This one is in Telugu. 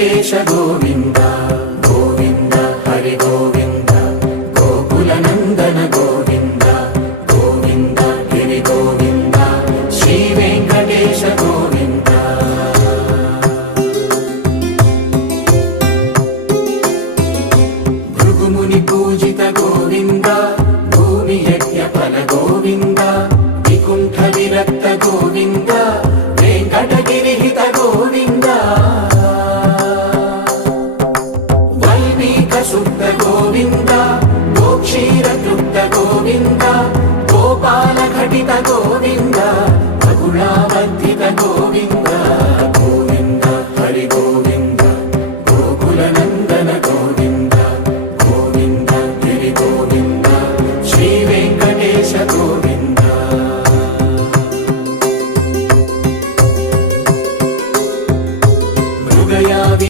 వెంకటేశ గోవింద గోవింద హరి గోవింద గోకుల నందన గోవింద గోవింద గిరి గోవింద శ్రీ వెంకటేశ గోవింద భృగుముని పూజిత గోవింద భూమి యజ్ఞ ఫల గోవింద వికుంఠ విరక్త గోవింద వెంకటగిరిహిత గోవింద వల్మీక శుద్ధ గోవింద గోక్షీర తృప్త గోవింద గోపాల ఘటిత గోవింద